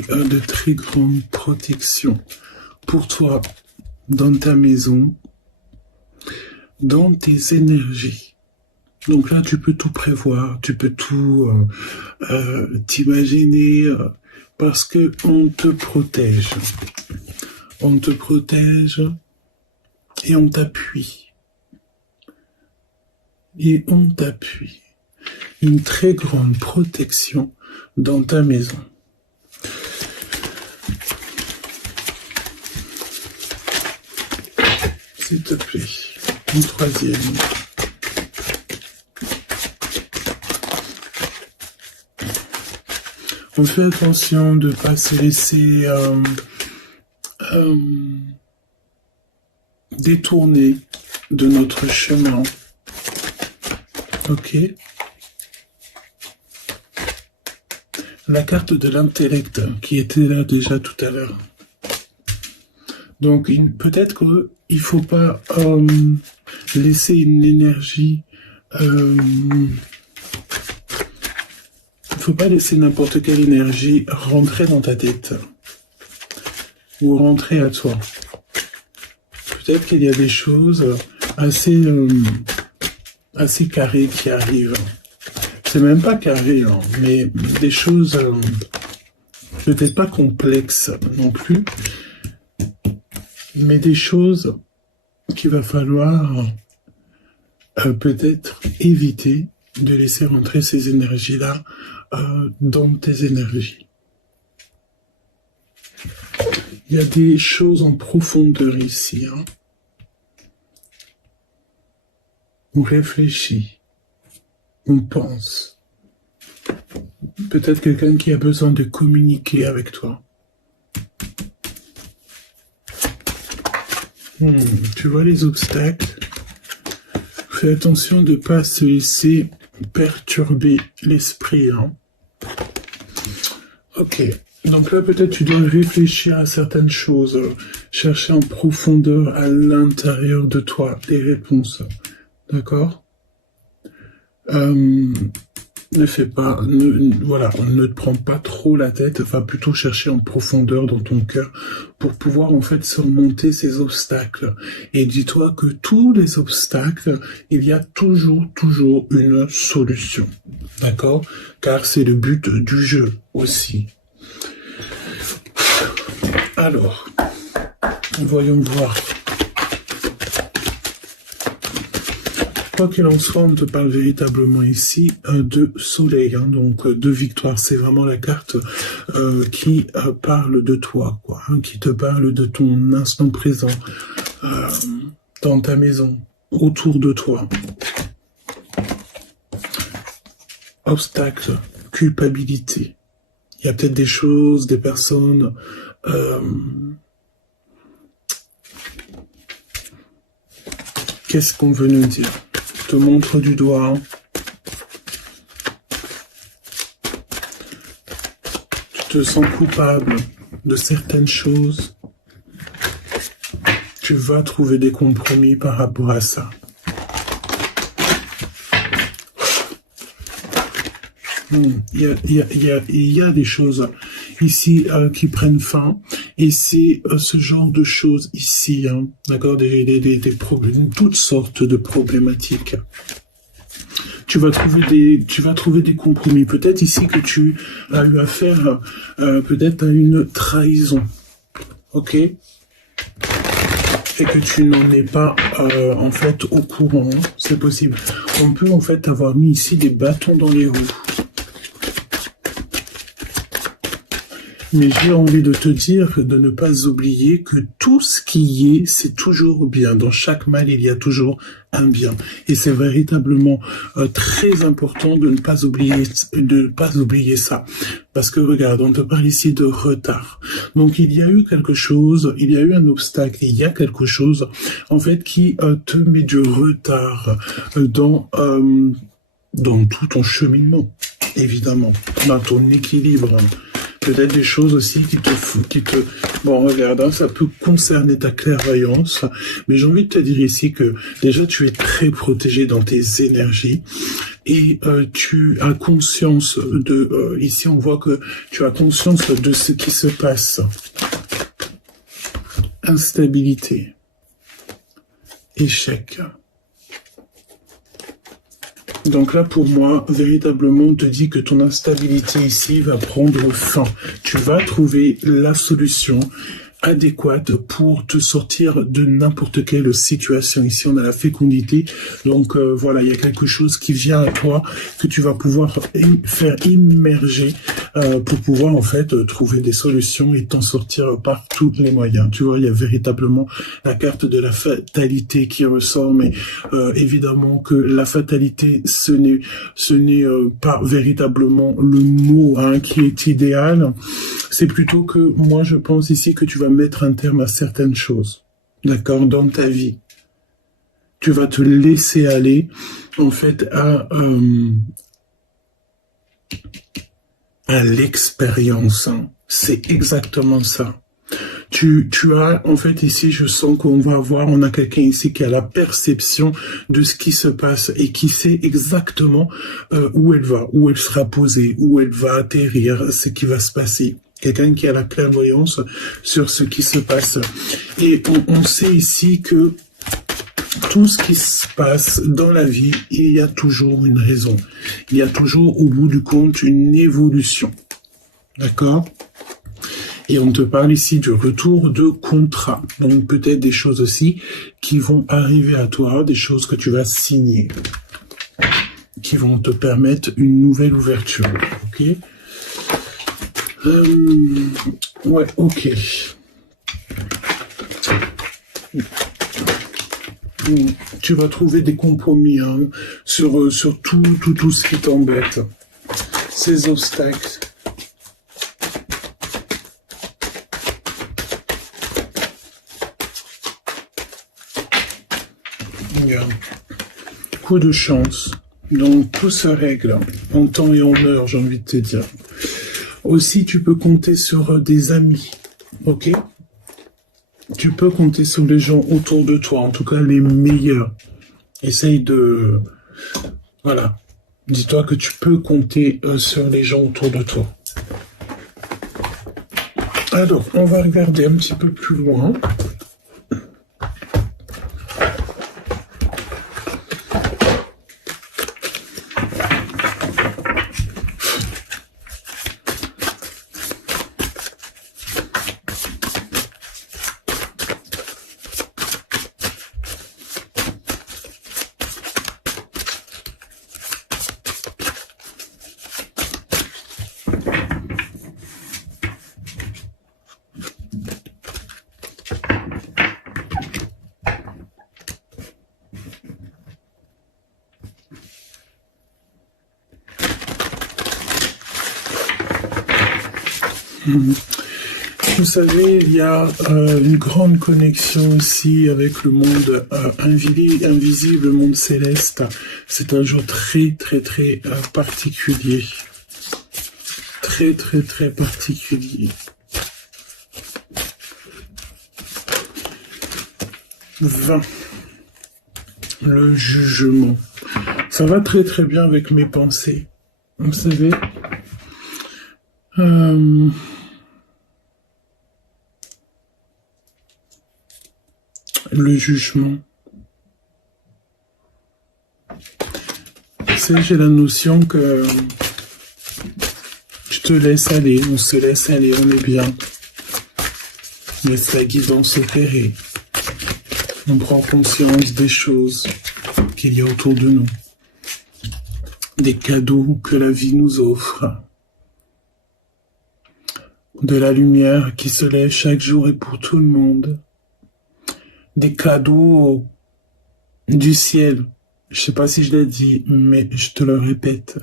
de très grande protection pour toi, dans ta maison, dans tes énergies. Donc là, tu peux tout prévoir, tu peux tout t'imaginer, parce que on te protège. On te protège et on t'appuie. Et on t'appuie. Une très grande protection dans ta maison. S'il te plaît, une troisième. On fait attention de ne pas se laisser détourner de notre chemin. Ok. La carte de l'intellect qui était là déjà tout à l'heure. Donc peut-être qu'il ne faut pas laisser une énergie... faut pas laisser n'importe quelle énergie rentrer dans ta tête ou rentrer à toi. Peut-être qu'il y a des choses assez carrées qui arrivent. C'est même pas carré, hein, mais des choses peut-être pas complexes non plus, mais des choses qu'il va falloir peut-être éviter de laisser rentrer ces énergies-là dans tes énergies. Il y a des choses en profondeur ici. Hein. On réfléchit. On pense. Peut-être quelqu'un qui a besoin de communiquer avec toi. Tu vois les obstacles? Fais attention de ne pas se laisser perturber l'esprit. Hein. Ok. Donc là, peut-être tu dois réfléchir à certaines choses. Chercher en profondeur à l'intérieur de toi des réponses. D'accord? Ne fais pas, voilà, ne te prends pas trop la tête, va plutôt chercher en profondeur dans ton cœur pour pouvoir en fait surmonter ces obstacles. Et dis-toi que tous les obstacles, il y a toujours une solution. D'accord? Car c'est le but du jeu aussi. Alors, voyons voir. Quoi qu'il en soit, on te parle véritablement ici de soleil, hein, donc de victoire. C'est vraiment la carte qui parle de toi, quoi, hein, qui te parle de ton instant présent dans ta maison, autour de toi. Obstacle, culpabilité. Il y a peut-être des choses, des personnes... Qu'est-ce qu'on veut nous dire? Te montre du doigt. Tu te sens coupable de certaines choses. Tu vas trouver des compromis par rapport à ça. Il y a des choses ici qui prennent fin, et c'est ce genre de choses ici, hein, d'accord, des problèmes, toutes sortes de problématiques. Tu vas trouver des compromis. Peut-être ici que tu as eu affaire peut-être à une trahison, ok, et que tu n'en es pas en fait au courant. C'est possible. On peut en fait avoir mis ici des bâtons dans les roues. Mais j'ai envie de te dire de ne pas oublier que tout ce qui est, c'est toujours bien. Dans chaque mal, il y a toujours un bien. Et c'est véritablement très important de ne pas oublier ça. Parce que regarde, on te parle ici de retard. Donc il y a eu quelque chose, il y a eu un obstacle, il y a quelque chose en fait qui te met du retard dans tout ton cheminement, évidemment, dans ton équilibre. Peut-être des choses aussi qui te... Bon, regarde, hein, ça peut concerner ta clairvoyance, mais j'ai envie de te dire ici que déjà tu es très protégé dans tes énergies. et tu as conscience de... ici, on voit que tu as conscience de ce qui se passe. Instabilité. Échec. Donc là, pour moi, véritablement, on te dit que ton instabilité ici va prendre fin. Tu vas trouver la solution adéquate pour te sortir de n'importe quelle situation. Ici, on a la fécondité. Donc, voilà, il y a quelque chose qui vient à toi que tu vas pouvoir faire immerger pour pouvoir, en fait, trouver des solutions et t'en sortir par tous les moyens. Tu vois, il y a véritablement la carte de la fatalité qui ressort, mais évidemment que la fatalité, ce n'est pas véritablement le mot qui est idéal. C'est plutôt que moi, je pense ici que tu vas mettre un terme à certaines choses, d'accord, dans ta vie. Tu vas te laisser aller, en fait, à l'expérience. C'est exactement ça. Tu as, en fait, ici, je sens on a quelqu'un ici qui a la perception de ce qui se passe et qui sait exactement où elle va, où elle sera posée, où elle va atterrir, ce qui va se passer. Quelqu'un qui a la clairvoyance sur ce qui se passe. Et on sait ici que tout ce qui se passe dans la vie, il y a toujours une raison. Il y a toujours, au bout du compte, une évolution. D'accord ? Et on te parle ici du retour de contrat. Donc peut-être des choses aussi qui vont arriver à toi, des choses que tu vas signer, qui vont te permettre une nouvelle ouverture. Ok ? Ouais, ok. Tu vas trouver des compromis sur tout ce qui t'embête. Ces obstacles. Regarde. Coup de chance. Donc tout se règle en temps et en heure, j'ai envie de te dire. Aussi, tu peux compter sur des amis, ok? Tu peux compter sur les gens autour de toi, en tout cas les meilleurs. Essaye de... Voilà. Dis-toi que tu peux compter sur les gens autour de toi. Alors, on va regarder un petit peu plus loin. Vous savez, il y a une grande connexion aussi avec le monde invisible, le monde céleste. C'est un jour très, très, très particulier. Très, très, très particulier. 20. Le jugement. Ça va très, très bien avec mes pensées. Vous savez, le jugement. Tu sais, j'ai la notion que tu te laisses aller, on se laisse aller, on est bien. On laisse la guidance opérer. On prend conscience des choses qu'il y a autour de nous. Des cadeaux que la vie nous offre. De la lumière qui se lève chaque jour et pour tout le monde. Des cadeaux du ciel. Je sais pas si je l'ai dit, mais je te le répète.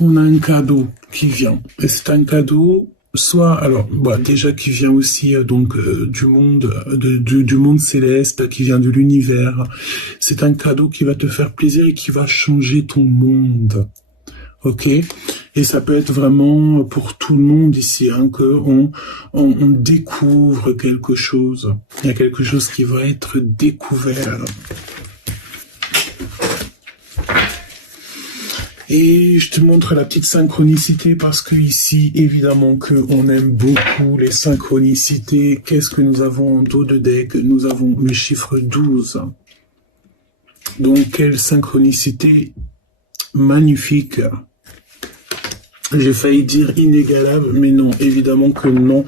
On a un cadeau qui vient. Et c'est un cadeau, soit, alors, déjà qui vient aussi du monde, du monde céleste, qui vient de l'univers. C'est un cadeau qui va te faire plaisir et qui va changer ton monde. Ok, et ça peut être vraiment pour tout le monde ici, que on découvre quelque chose. Il y a quelque chose qui va être découvert. Et je te montre la petite synchronicité parce que ici, évidemment qu'on aime beaucoup les synchronicités. Qu'est-ce que nous avons en dos de deck? Nous avons le chiffre 12. Donc, quelle synchronicité magnifique. J'ai failli dire inégalable, mais non, évidemment que non.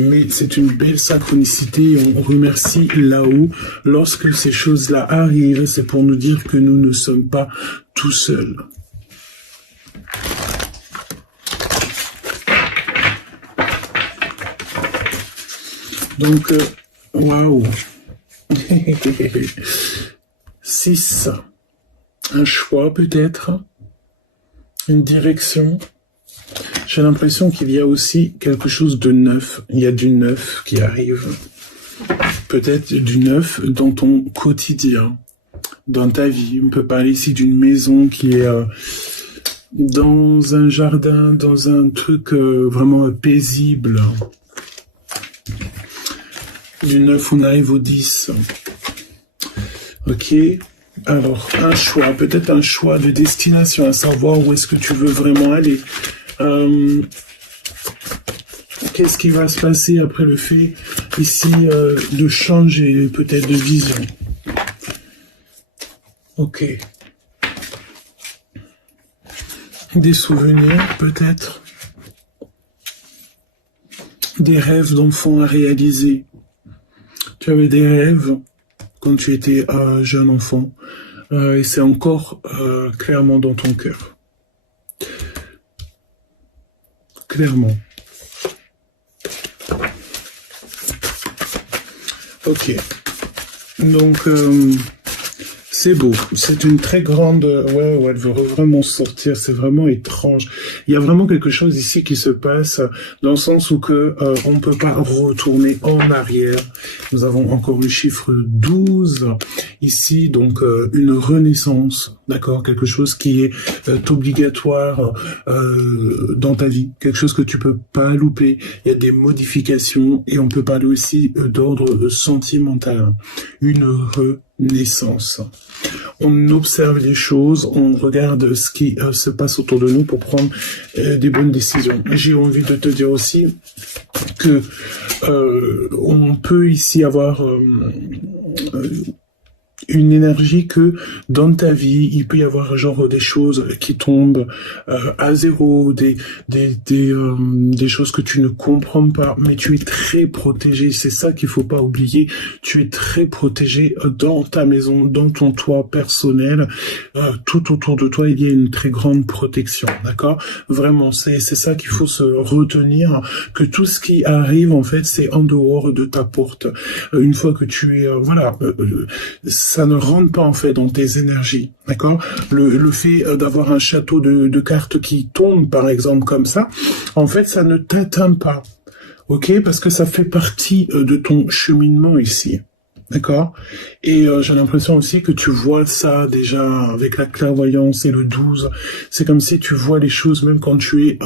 Mais c'est une belle synchronicité et on remercie là-haut. Lorsque ces choses-là arrivent, c'est pour nous dire que nous ne sommes pas tout seuls. Donc, waouh. 6. Un choix peut-être. Une direction. J'ai l'impression qu'il y a aussi quelque chose de neuf. Il y a du neuf qui arrive. Peut-être du neuf dans ton quotidien, dans ta vie. On peut parler ici d'une maison qui est dans un jardin, dans un truc vraiment paisible. Du 9, on arrive au 10. Ok. Alors, un choix, peut-être un choix de destination, à savoir où est-ce que tu veux vraiment aller. Qu'est-ce qui va se passer après le fait ici de changer peut-être de vision? Ok. Des souvenirs peut-être. Des rêves d'enfant à réaliser. Tu avais des rêves quand tu étais jeune enfant et c'est encore clairement dans ton cœur. Clairement. Ok. Donc, c'est beau. C'est une très grande... Ouais, elle veut vraiment sortir. C'est vraiment étrange. Il y a vraiment quelque chose ici qui se passe dans le sens où que on ne peut pas retourner en arrière. Nous avons encore le chiffre 12 ici. Donc, une renaissance. D'accord? Quelque chose qui est obligatoire dans ta vie. Quelque chose que tu peux pas louper. Il y a des modifications et on peut parler aussi d'ordre sentimental. Une renaissance. On observe les choses, on regarde ce qui se passe autour de nous pour prendre des bonnes décisions. J'ai envie de te dire aussi que on peut ici avoir une énergie que dans ta vie, il peut y avoir genre des choses qui tombent à zéro, des choses que tu ne comprends pas, mais tu es très protégé. C'est ça qu'il faut pas oublier. Tu es très protégé dans ta maison, dans ton toit personnel. Tout autour de toi, il y a une très grande protection. D'accord? Vraiment, c'est ça qu'il faut se retenir, que tout ce qui arrive, en fait, c'est en dehors de ta porte. Une fois que tu es... ça ne rentre pas en fait dans tes énergies, d'accord? Le fait d'avoir un château de cartes qui tombe, par exemple, comme ça, en fait, ça ne t'atteint pas, ok? Parce que ça fait partie de ton cheminement ici, d'accord? Et j'ai l'impression aussi que tu vois ça déjà avec la clairvoyance et le 12. C'est comme si tu vois les choses, même quand tu es...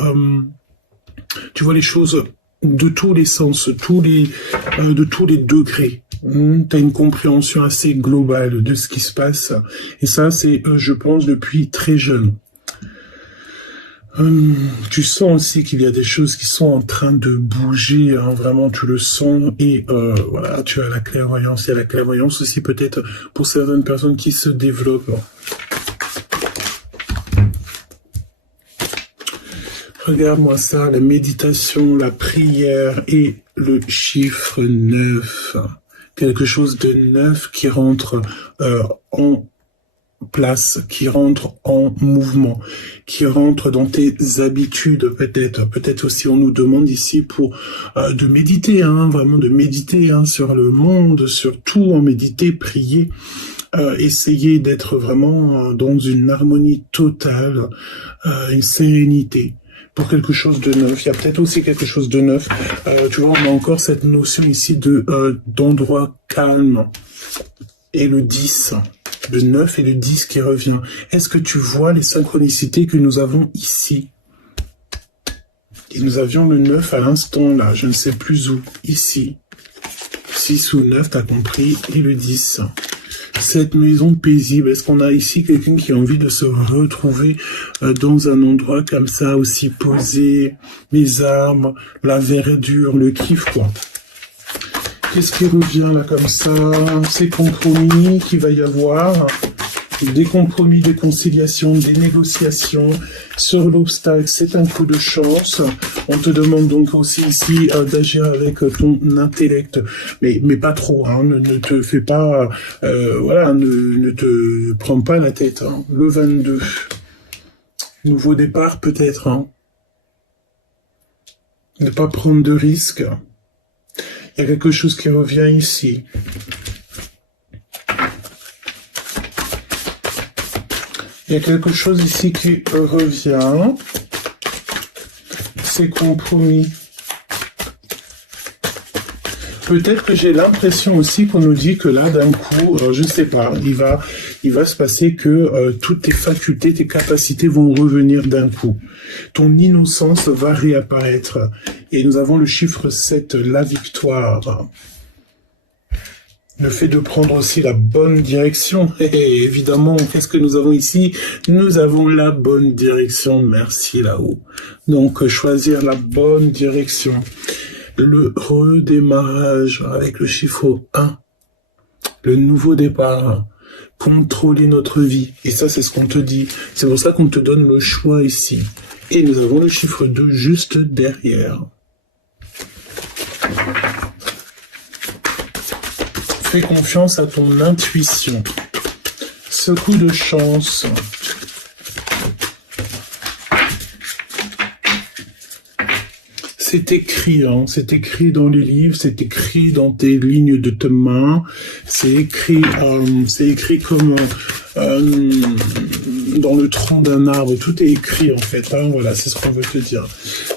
tu vois les choses de tous les sens, de tous les degrés. Tu as une compréhension assez globale de ce qui se passe. Et ça, c'est, je pense, depuis très jeune. Tu sens aussi qu'il y a des choses qui sont en train de bouger, hein, vraiment tu le sens, et voilà, tu as la clairvoyance. Il y a la clairvoyance aussi peut-être pour certaines personnes qui se développent. Regarde-moi ça, la méditation, la prière et le chiffre 9. Quelque chose de neuf qui rentre en place, qui rentre en mouvement, qui rentre dans tes habitudes peut-être. Peut-être aussi on nous demande ici pour de méditer, hein, vraiment de méditer hein, sur le monde, sur tout, en méditer, prier. Essayer d'être vraiment dans une harmonie totale, une sérénité. Pour quelque chose de neuf. Il y a peut-être aussi quelque chose de neuf. Tu vois, on a encore cette notion ici de d'endroit calme. Et le 10. Le 9 et le 10 qui revient. Est-ce que tu vois les synchronicités que nous avons ici? Et nous avions le 9 à l'instant là. Je ne sais plus où. Ici. 6 ou 9, t'as compris. Et le 10. cette maison paisible. Est-ce qu'on a ici quelqu'un qui a envie de se retrouver dans un endroit comme ça, aussi posé, les arbres, la verdure, le kiff, quoi. Qu'est-ce qui revient là comme ça? Ces compromis qu'il va y avoir, des compromis, des conciliations, des négociations sur l'obstacle. C'est un coup de chance. On te demande donc aussi ici d'agir avec ton intellect, mais pas trop. Hein. Ne te fais pas, voilà, ne te prends pas la tête. Hein. Le 22, nouveau départ peut-être. Hein. Ne pas prendre de risques. Il y a quelque chose qui revient ici. Il y a quelque chose ici qui revient. C'est compromis. Peut-être que j'ai l'impression aussi qu'on nous dit que là, d'un coup, je ne sais pas, il va se passer que toutes tes facultés, tes capacités vont revenir d'un coup. Ton innocence va réapparaître. Et nous avons le chiffre 7, la victoire. Le fait de prendre aussi la bonne direction. Et évidemment, qu'est-ce que nous avons ici? Nous avons la bonne direction. Merci là-haut. Donc, choisir la bonne direction. Le redémarrage avec le chiffre 1. Le nouveau départ. Contrôler notre vie. Et ça, c'est ce qu'on te dit. C'est pour ça qu'on te donne le choix ici. Et nous avons le chiffre 2 juste derrière. Fais confiance à ton intuition. Ce coup de chance. C'est écrit, hein, c'est écrit dans les livres, c'est écrit dans tes lignes de tes mains, c'est écrit comme dans le tronc d'un arbre, tout est écrit en fait, hein, voilà, c'est ce qu'on veut te dire.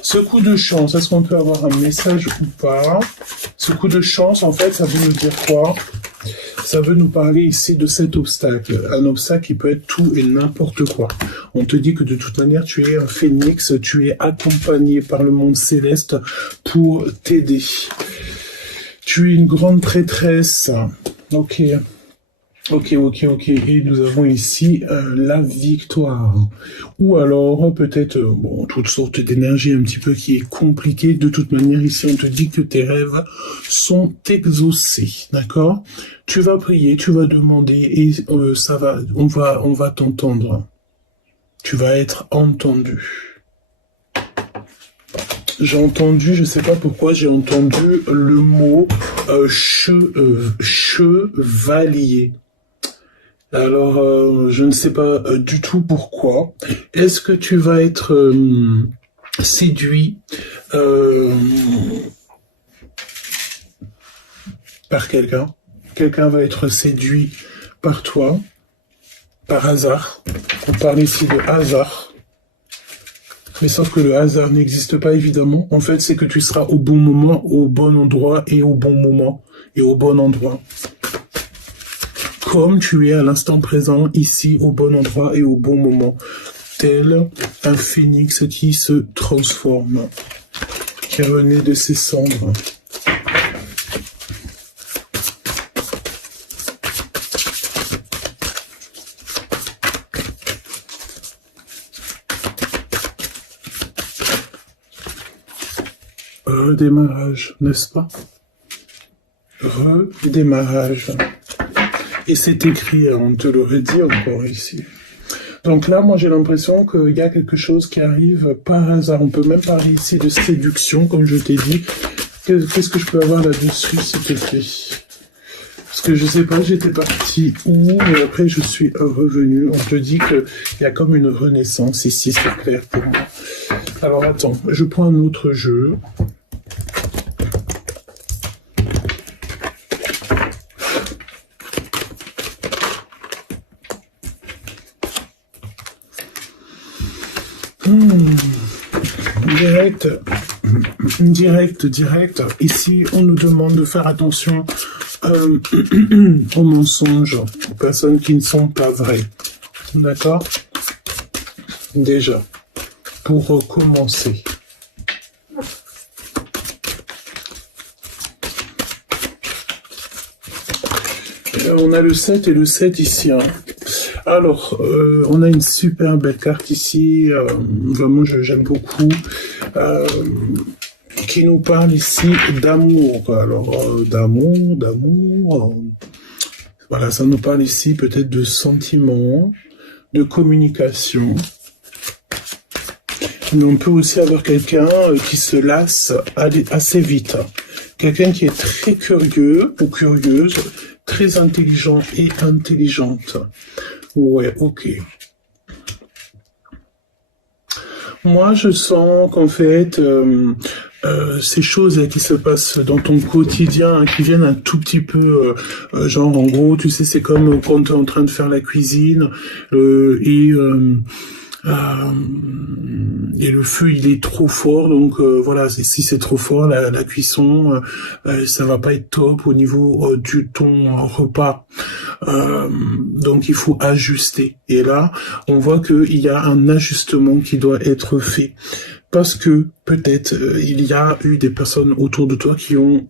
Ce coup de chance, est-ce qu'on peut avoir un message ou pas? Ce coup de chance, en fait, ça veut nous dire quoi? Ça veut nous parler ici de cet obstacle. Un obstacle qui peut être tout et n'importe quoi. On te dit que de toute manière, tu es un phénix, tu es accompagné par le monde céleste pour t'aider. Tu es une grande prêtresse. Ok. Et nous avons ici la victoire. Ou alors, peut-être, toutes sortes d'énergie un petit peu qui est compliquée. De toute manière, ici, on te dit que tes rêves sont exaucés. D'accord? Tu vas prier, tu vas demander et ça va, on va t'entendre. Tu vas être entendu. J'ai entendu, je sais pas pourquoi, j'ai entendu le mot chevalier. Alors, je ne sais pas du tout pourquoi. Est-ce que tu vas être séduit par quelqu'un? Quelqu'un va être séduit par toi, par hasard. On parle ici de hasard. Mais sauf que le hasard n'existe pas, évidemment. En fait, c'est que tu seras au bon moment, au bon endroit et au bon moment et au bon endroit. Comme tu es à l'instant présent, ici, au bon endroit et au bon moment. Tel un phénix qui se transforme, qui renaît de ses cendres. Redémarrage, n'est-ce pas? Redémarrage. Et c'est écrit, on te le redit encore ici. Donc là, moi j'ai l'impression qu'il y a quelque chose qui arrive par hasard. On peut même parler ici de séduction, comme je t'ai dit. Qu'est-ce que je peux avoir là-dessus, s'il te plaît? Parce que je sais pas, j'étais parti où, mais après je suis revenu. On te dit qu'il y a comme une renaissance ici, c'est clair pour moi. Alors attends, je prends un autre jeu. Direct. Ici, on nous demande de faire attention aux mensonges, aux personnes qui ne sont pas vraies. D'accord? Déjà, pour commencer. On a le 7 et le 7 ici. Hein. Alors, on a une super belle carte ici. Vraiment, j'aime beaucoup. Qui nous parle ici d'amour. Alors, d'amour. Voilà, ça nous parle ici peut-être de sentiments, de communication. Mais on peut aussi avoir quelqu'un qui se lasse assez vite. Quelqu'un qui est très curieux ou curieuse, très intelligent et intelligente. Ouais, ok. Moi, je sens qu'en fait, ces choses qui se passent dans ton quotidien, qui viennent un tout petit peu, genre en gros, tu sais, c'est comme quand tu es en train de faire la cuisine et le feu il est trop fort, donc voilà, si c'est trop fort la cuisson, ça va pas être top au niveau du ton repas, donc il faut ajuster. Et là on voit qu'il y a un ajustement qui doit être fait parce que peut-être il y a eu des personnes autour de toi qui ont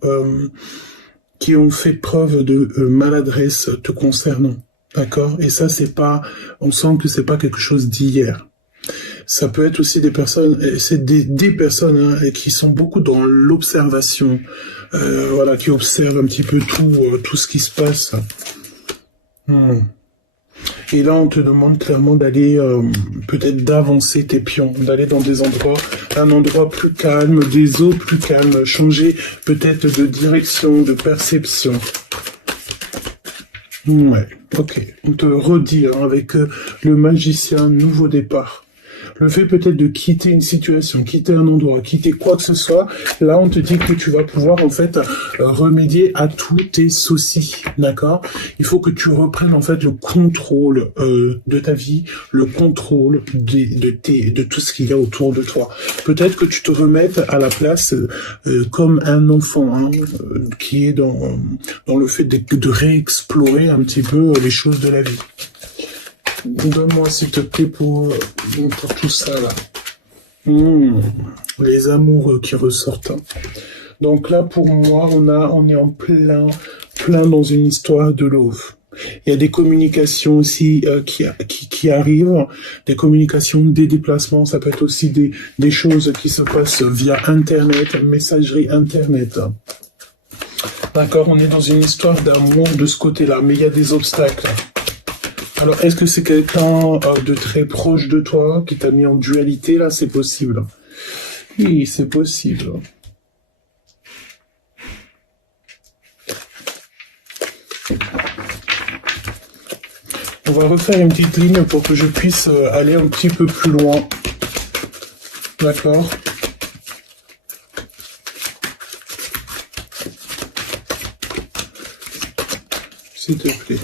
fait preuve de maladresse te concernant. D'accord? Et ça, c'est pas, on sent que c'est pas quelque chose d'hier. Ça peut être aussi des personnes, c'est des personnes hein, qui sont beaucoup dans l'observation, voilà, qui observent un petit peu tout ce qui se passe. Et là, on te demande clairement d'aller, peut-être d'avancer tes pions, d'aller dans des endroits, un endroit plus calme, des eaux plus calmes, changer peut-être de direction, de perception. Ouais, ok. On te redit hein, avec le magicien, nouveau départ. Le fait peut-être de quitter une situation, quitter un endroit, quitter quoi que ce soit, là on te dit que tu vas pouvoir en fait remédier à tous tes soucis, d'accord? Il faut que tu reprennes en fait le contrôle de ta vie, le contrôle de tout ce qu'il y a autour de toi. Peut-être que tu te remettes à la place comme un enfant hein, qui est dans le fait de réexplorer un petit peu les choses de la vie. Donne-moi s'il te plaît pour tout ça là. Les amoureux qui ressortent. Donc là pour moi on est en plein dans une histoire de love. Il y a des communications aussi qui arrivent, des communications, des déplacements, ça peut être aussi des choses qui se passent via internet, messagerie internet. D'accord, on est dans une histoire d'amour de ce côté-là, mais il y a des obstacles. Alors, est-ce que c'est quelqu'un de très proche de toi qui t'a mis en dualité, là? C'est possible. Oui, c'est possible. On va refaire une petite ligne pour que je puisse aller un petit peu plus loin. D'accord? S'il te plaît.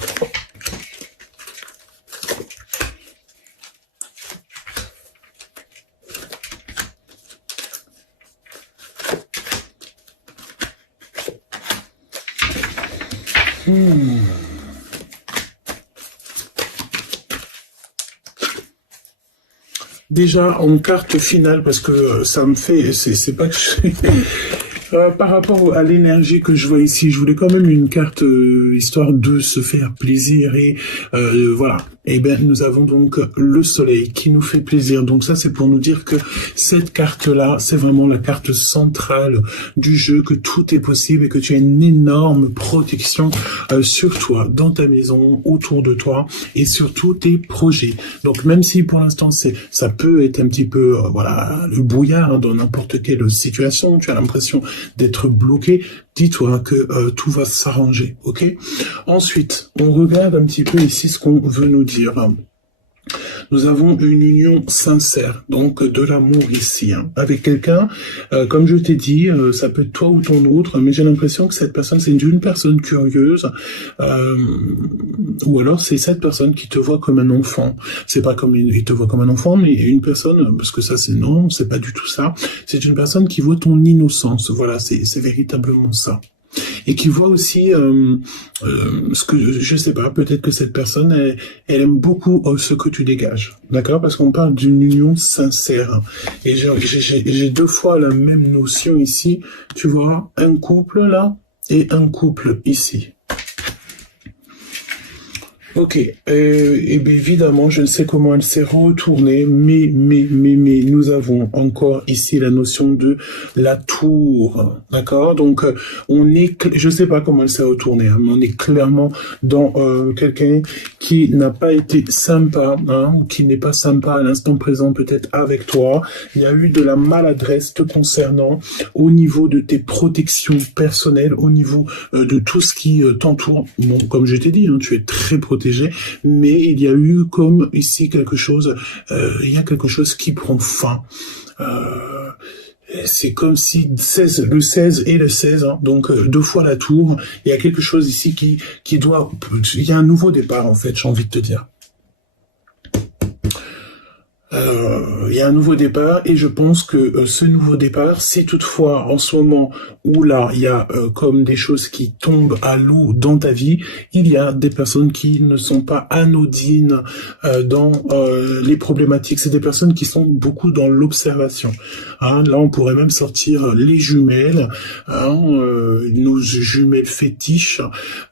Déjà en carte finale, parce que ça me fait, c'est pas que par rapport à l'énergie que je vois ici, je voulais quand même une carte histoire de se faire plaisir et voilà. Et bien nous avons donc le soleil qui nous fait plaisir. Donc ça c'est pour nous dire que cette carte-là, c'est vraiment la carte centrale du jeu, que tout est possible et que tu as une énorme protection sur toi, dans ta maison, autour de toi et sur tous tes projets. Donc même si pour l'instant ça peut être un petit peu voilà le brouillard hein, dans n'importe quelle situation, tu as l'impression d'être bloqué, dis-toi que tout va s'arranger, ok? Ensuite, on regarde un petit peu ici ce qu'on veut nous dire. Nous avons une union sincère, donc de l'amour ici, hein, avec quelqu'un, comme je t'ai dit, ça peut être toi ou ton autre, mais j'ai l'impression que cette personne, c'est une personne curieuse, ou alors c'est cette personne qui te voit comme un enfant. C'est pas comme il te voit comme un enfant, mais une personne, parce que ça c'est non, c'est pas du tout ça, c'est une personne qui voit ton innocence, voilà, c'est véritablement ça. Et qui voit aussi ce que je sais pas, peut-être que cette personne elle aime beaucoup ce que tu dégages, d'accord, parce qu'on parle d'une union sincère et j'ai deux fois la même notion ici, tu vois, un couple là et un couple ici. Ok, et bien évidemment, je ne sais comment elle s'est retournée, mais, nous avons encore ici la notion de la tour, d'accord? Donc, je sais pas comment elle s'est retournée, hein, mais on est clairement dans quelqu'un qui n'a pas été sympa, hein, ou qui n'est pas sympa à l'instant présent, peut-être avec toi. Il y a eu de la maladresse te concernant au niveau de tes protections personnelles, au niveau de tout ce qui t'entoure. Bon, comme je t'ai dit, hein, tu es très protégé, mais il y a eu comme ici quelque chose, il y a quelque chose qui prend fin. C'est comme si le 16 et le 16, hein, donc 2 fois la tour, il y a quelque chose ici qui doit... Il y a un nouveau départ, en fait, j'ai envie de te dire. Il y a un nouveau départ et je pense que ce nouveau départ, si toutefois en ce moment où là il y a comme des choses qui tombent à l'eau dans ta vie, il y a des personnes qui ne sont pas anodines dans les problématiques. C'est des personnes qui sont beaucoup dans l'observation. Hein, là on pourrait même sortir les jumelles, hein, nos jumelles fétiches,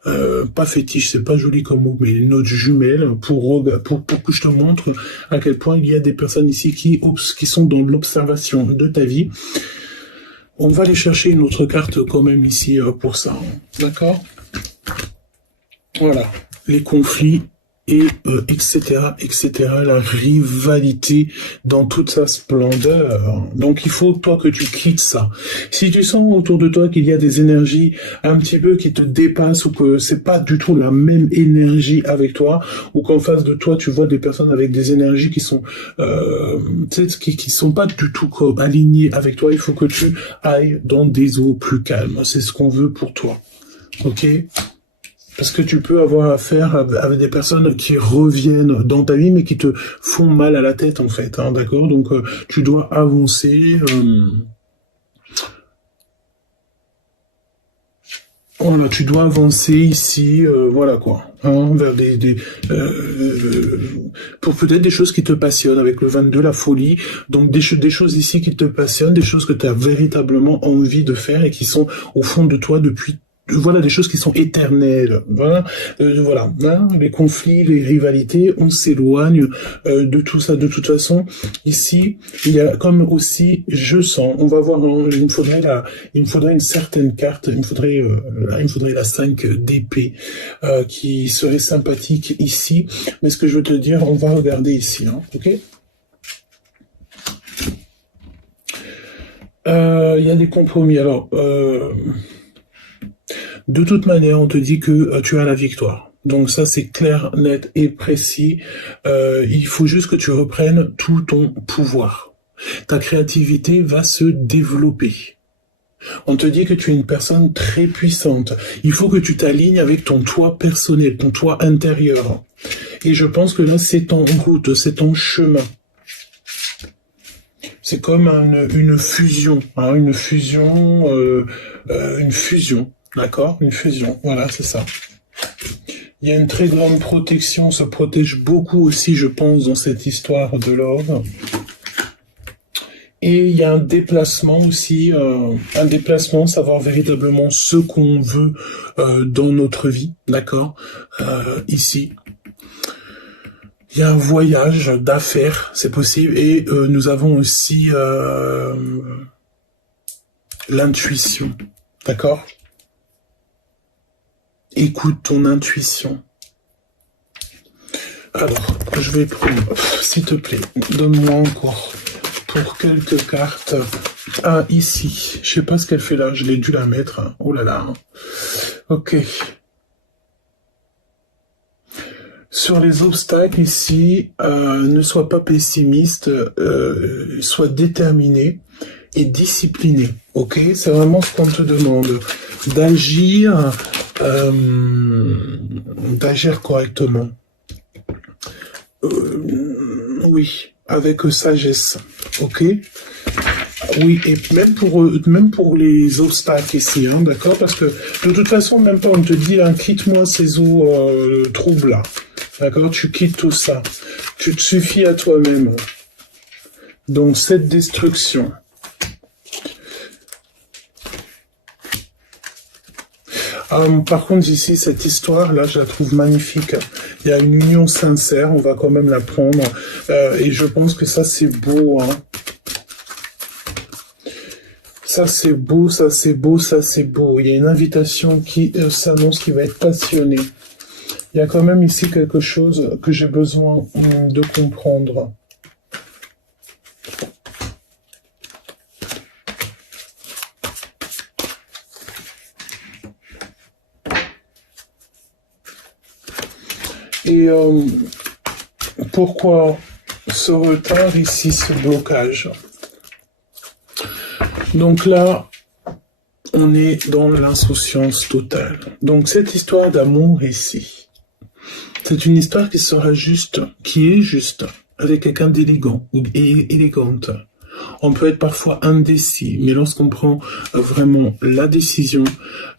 pas fétiches, c'est pas joli comme mot, mais nos jumelles pour que je te montre à quel point il y a des personnes ici qui sont dans l'observation de ta vie. On va aller chercher une autre carte quand même ici pour ça. D'accord? Voilà. Les conflits et etc., la rivalité dans toute sa splendeur. Donc il faut, toi, que tu quittes ça. Si tu sens autour de toi qu'il y a des énergies un petit peu qui te dépassent ou que c'est pas du tout la même énergie avec toi, ou qu'en face de toi, tu vois des personnes avec des énergies qui sont qui sont pas du tout alignées avec toi, il faut que tu ailles dans des eaux plus calmes. C'est ce qu'on veut pour toi. Ok? Parce que tu peux avoir affaire avec des personnes qui reviennent dans ta vie, mais qui te font mal à la tête, en fait. Hein, d'accord? Donc, tu dois avancer. Voilà, tu dois avancer ici, voilà quoi, hein, vers pour peut-être des choses qui te passionnent, avec le 22, la folie, donc des choses ici qui te passionnent, des choses que tu as véritablement envie de faire et qui sont au fond de toi depuis. Voilà, des choses qui sont éternelles. Voilà, voilà. Hein, les conflits, les rivalités, on s'éloigne de tout ça. De toute façon, ici, il y a comme aussi, je sens. On va voir. Il me faudrait une certaine carte. Il me faudrait la 5 d'épée qui serait sympathique ici. Mais ce que je veux te dire, on va regarder ici. Hein, ok. Il y a des compromis. Alors. De toute manière, on te dit que tu as la victoire. Donc ça, c'est clair, net et précis. Il faut juste que tu reprennes tout ton pouvoir. Ta créativité va se développer. On te dit que tu es une personne très puissante. Il faut que tu t'alignes avec ton toi personnel, ton toi intérieur. Et je pense que là, c'est en route, c'est en chemin. C'est comme une fusion, hein, une fusion. D'accord? Une fusion, voilà, c'est ça. Il y a une très grande protection, se protège beaucoup aussi, je pense, dans cette histoire de l'ordre. Et il y a un déplacement aussi, savoir véritablement ce qu'on veut dans notre vie, d'accord? Ici. Il y a un voyage d'affaires, c'est possible, et nous avons aussi l'intuition, d'accord? Écoute ton intuition. Alors, je vais prendre, s'il te plaît, donne-moi encore pour quelques cartes. Ah, ici, je sais pas ce qu'elle fait là, je l'ai dû la mettre. Hein. Oh là là. Ok. Sur les obstacles ici, ne sois pas pessimiste, sois déterminé et discipliné. Ok, c'est vraiment ce qu'on te demande, d'agir correctement. Oui, avec sagesse. Ok. Oui, et même pour les obstacles ici, hein, d'accord, parce que de toute façon, même pas on te dit, hein, quitte-moi ces eaux troubles là, d'accord, tu quittes tout ça, tu te suffis à toi-même. Donc cette destruction. Par contre ici, cette histoire là, je la trouve magnifique. Il y a une union sincère, on va quand même la prendre. Et je pense que ça, c'est beau, hein. Ça, c'est beau, ça, c'est beau, ça, c'est beau. Il y a une invitation qui s'annonce, qui va être passionnée. Il y a quand même ici quelque chose que j'ai besoin de comprendre. Et pourquoi ce retard ici, ce blocage? Donc là, on est dans l'insouciance totale. Donc cette histoire d'amour ici, c'est une histoire qui sera juste, qui est juste, avec quelqu'un d'élégant ou élégante. On peut être parfois indécis, mais lorsqu'on prend vraiment la décision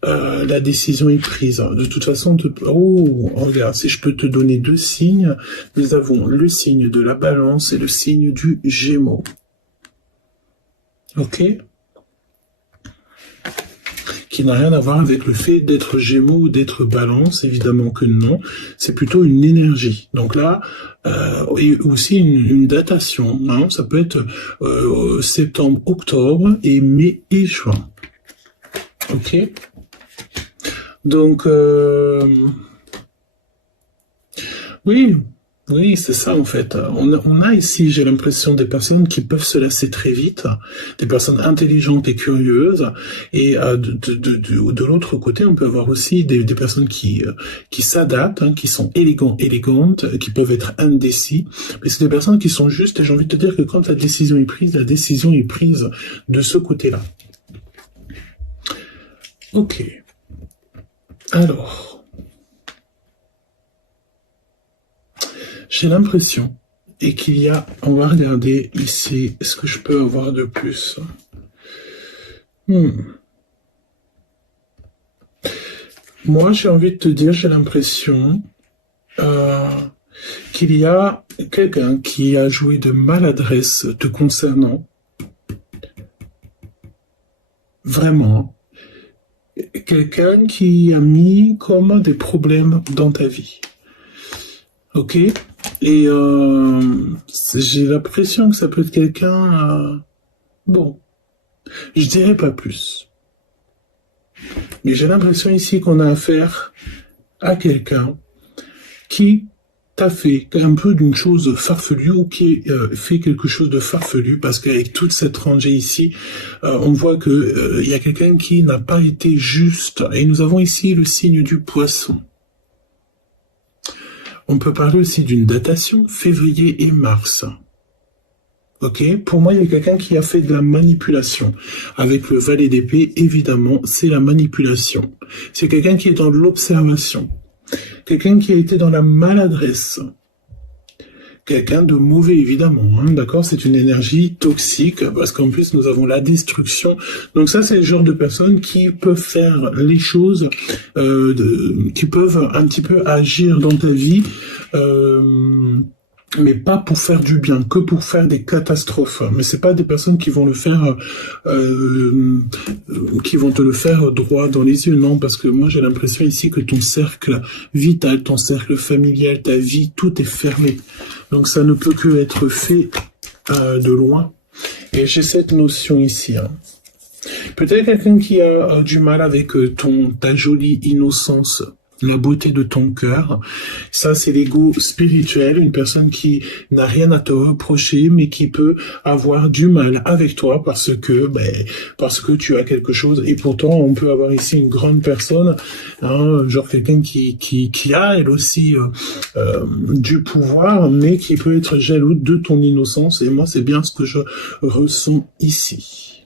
est prise. De toute façon, oh, regarde, si je peux te donner 2 signes, nous avons le signe de la Balance et le signe du Gémeaux. Ok ? Qui n'a rien à voir avec le fait d'être Gémeaux ou d'être Balance, évidemment que non. C'est plutôt une énergie. Donc là, et aussi une datation. Hein, ça peut être septembre, octobre et mai et juin. Ok. Donc oui, c'est ça en fait. On a ici, j'ai l'impression, des personnes qui peuvent se lasser très vite, des personnes intelligentes et curieuses, et de l'autre côté, on peut avoir aussi des personnes qui s'adaptent, hein, qui sont élégantes, qui peuvent être indécis, mais c'est des personnes qui sont justes, et j'ai envie de te dire que quand la décision est prise de ce côté-là. Ok. Alors... J'ai l'impression, et qu'il y a, on va regarder ici, est-ce que je peux avoir de plus? Moi, j'ai envie de te dire, j'ai l'impression qu'il y a quelqu'un qui a joué de maladresse te concernant. Vraiment. Quelqu'un qui a mis comme des problèmes dans ta vie. Ok? Et j'ai l'impression que ça peut être quelqu'un... bon, je dirais pas plus. Mais j'ai l'impression ici qu'on a affaire à quelqu'un qui t'a fait un peu d'une chose farfelue ou qui fait quelque chose de farfelu, parce qu'avec toute cette rangée ici, on voit que y a quelqu'un qui n'a pas été juste. Et nous avons ici le signe du Poisson. On peut parler aussi d'une datation, février et mars. Ok, pour moi, il y a quelqu'un qui a fait de la manipulation. Avec le valet d'épée, évidemment, c'est la manipulation. C'est quelqu'un qui est dans l'observation. Quelqu'un qui a été dans la maladresse. Quelqu'un de mauvais, évidemment, hein, d'accord? C'est une énergie toxique, parce qu'en plus, nous avons la destruction. Donc ça, c'est le genre de personnes qui peuvent faire les choses, qui peuvent un petit peu agir dans ta vie, mais pas pour faire du bien, que pour faire des catastrophes. Mais c'est pas des personnes qui vont le faire, qui vont te le faire droit dans les yeux, non, parce que moi j'ai l'impression ici que ton cercle vital, ton cercle familial, ta vie, tout est fermé. Donc ça ne peut que être fait de loin. Et j'ai cette notion ici. Hein. Peut-être quelqu'un qui a du mal avec ta jolie innocence, la beauté de ton cœur. Ça, c'est l'ego spirituel, une personne qui n'a rien à te reprocher, mais qui peut avoir du mal avec toi parce que tu as quelque chose. Et pourtant, on peut avoir ici une grande personne, hein, genre quelqu'un qui a, elle aussi, du pouvoir, mais qui peut être jaloux de ton innocence. Et moi, c'est bien ce que je ressens ici.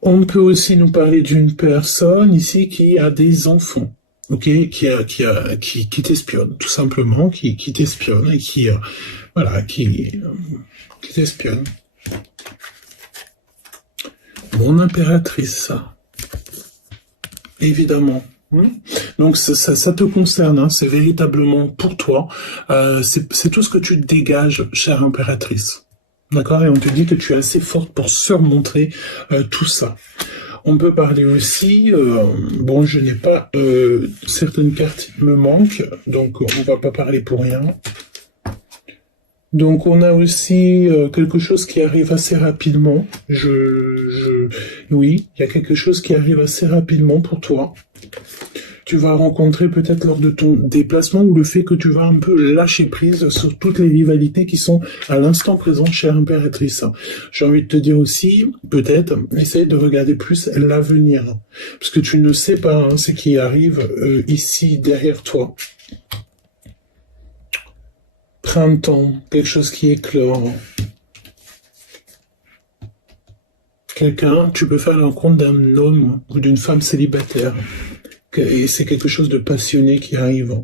On peut aussi nous parler d'une personne ici qui a des enfants. Ok, qui t'espionne, tout simplement, qui t'espionne et qui t'espionne. Mon impératrice, évidemment. Donc ça te concerne, hein, c'est véritablement pour toi. C'est tout ce que tu dégages, chère impératrice. D'accord? Et on te dit que tu es assez forte pour surmonter tout ça. On peut parler aussi, bon, je n'ai pas, certaines cartes me manquent, donc on va pas parler pour rien. Donc on a aussi quelque chose qui arrive assez rapidement. Oui, il y a quelque chose qui arrive assez rapidement pour toi. Tu vas rencontrer peut-être lors de ton déplacement ou le fait que tu vas un peu lâcher prise sur toutes les rivalités qui sont à l'instant présent, chère impératrice. J'ai envie de te dire aussi, peut-être, essaye de regarder plus l'avenir. Parce que tu ne sais pas ce qui arrive ici derrière toi. Printemps, quelque chose qui éclore. Quelqu'un, tu peux faire la rencontre d'un homme ou d'une femme célibataire. Et c'est quelque chose de passionné qui arrive.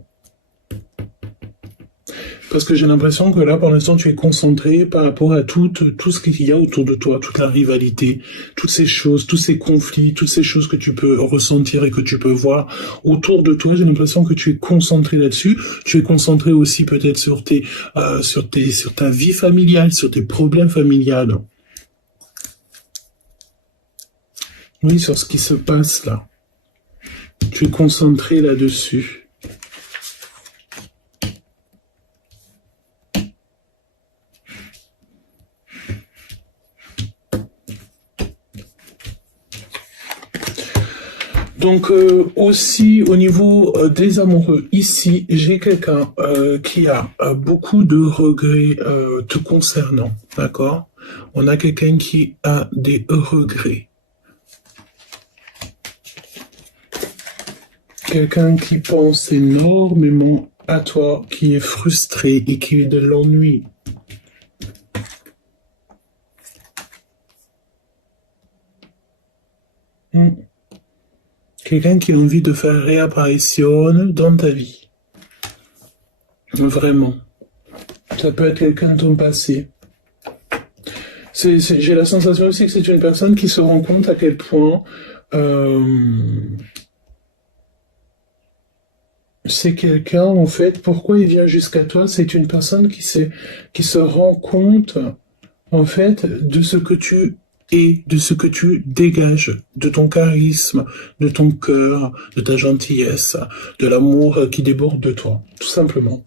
Parce que j'ai l'impression que là, pour l'instant, tu es concentré par rapport à tout ce qu'il y a autour de toi, toute la rivalité, toutes ces choses, tous ces conflits, toutes ces choses que tu peux ressentir et que tu peux voir autour de toi. J'ai l'impression que tu es concentré là-dessus. Tu es concentré aussi peut-être sur ta vie familiale, sur tes problèmes familiales. Oui, sur ce qui se passe là. Tu es concentré là-dessus. Donc aussi au niveau des amoureux, ici j'ai quelqu'un qui a beaucoup de regrets te concernant, d'accord? On a quelqu'un qui a des regrets. Quelqu'un qui pense énormément à toi, qui est frustré et qui est de l'ennui. Quelqu'un qui a envie de faire réapparition dans ta vie. Vraiment. Ça peut être quelqu'un de ton passé. J'ai la sensation aussi que c'est une personne qui se rend compte à quel point c'est quelqu'un, en fait, pourquoi il vient jusqu'à toi? C'est une personne qui se rend compte, en fait, de ce que tu es, de ce que tu dégages, de ton charisme, de ton cœur, de ta gentillesse, de l'amour qui déborde de toi, tout simplement.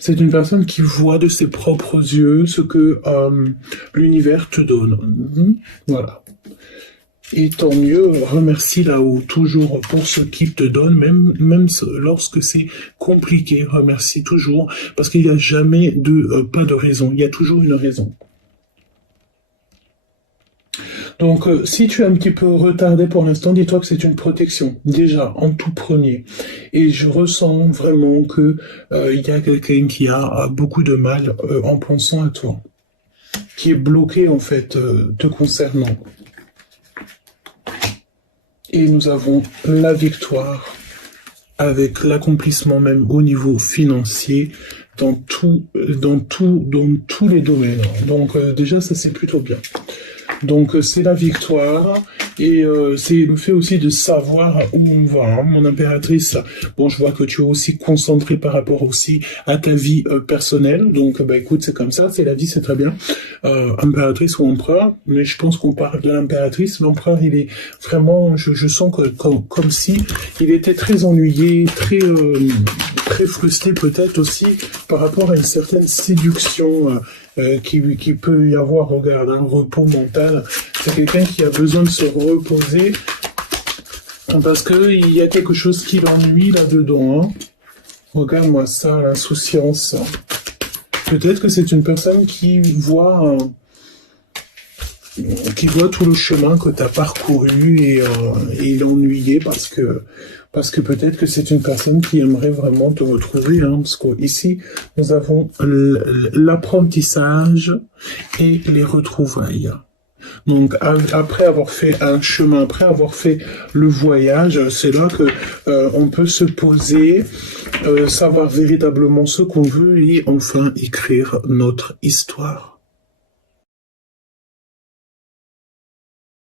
C'est une personne qui voit de ses propres yeux ce que l'univers te donne. Voilà. Et tant mieux, remercie là-haut, toujours pour ce qu'il te donne, même lorsque c'est compliqué, remercie toujours, parce qu'il n'y a jamais pas de raison, il y a toujours une raison. Donc, si tu es un petit peu retardé pour l'instant, dis-toi que c'est une protection, déjà, en tout premier. Et je ressens vraiment que il y a quelqu'un qui a beaucoup de mal en pensant à toi, qui est bloqué, en fait, te concernant. Et nous avons la victoire avec l'accomplissement même au niveau financier dans tous les domaines. Donc déjà ça c'est plutôt bien. Donc c'est la victoire et c'est le fait aussi de savoir où on va. Hein. Mon impératrice, bon je vois que tu es aussi concentré par rapport aussi à ta vie personnelle. Donc bah écoute c'est comme ça, c'est la vie, c'est très bien. Impératrice ou empereur, mais je pense qu'on parle de l'impératrice. L'empereur il est vraiment, je sens que comme si il était très ennuyé, très frustré peut-être aussi par rapport à une certaine séduction qui peut y avoir, regarde, un repos mental. C'est quelqu'un qui a besoin de se reposer parce que il y a quelque chose qui l'ennuie là-dedans. Hein. Regarde-moi ça, l'insouciance. Peut-être que c'est une personne qui voit tout le chemin que tu as parcouru et il est ennuyé parce que peut-être que c'est une personne qui aimerait vraiment te retrouver, hein, parce qu'ici, nous avons l'apprentissage et les retrouvailles. Donc, après avoir fait un chemin, après avoir fait le voyage, c'est là que on peut se poser, savoir véritablement ce qu'on veut et enfin écrire notre histoire.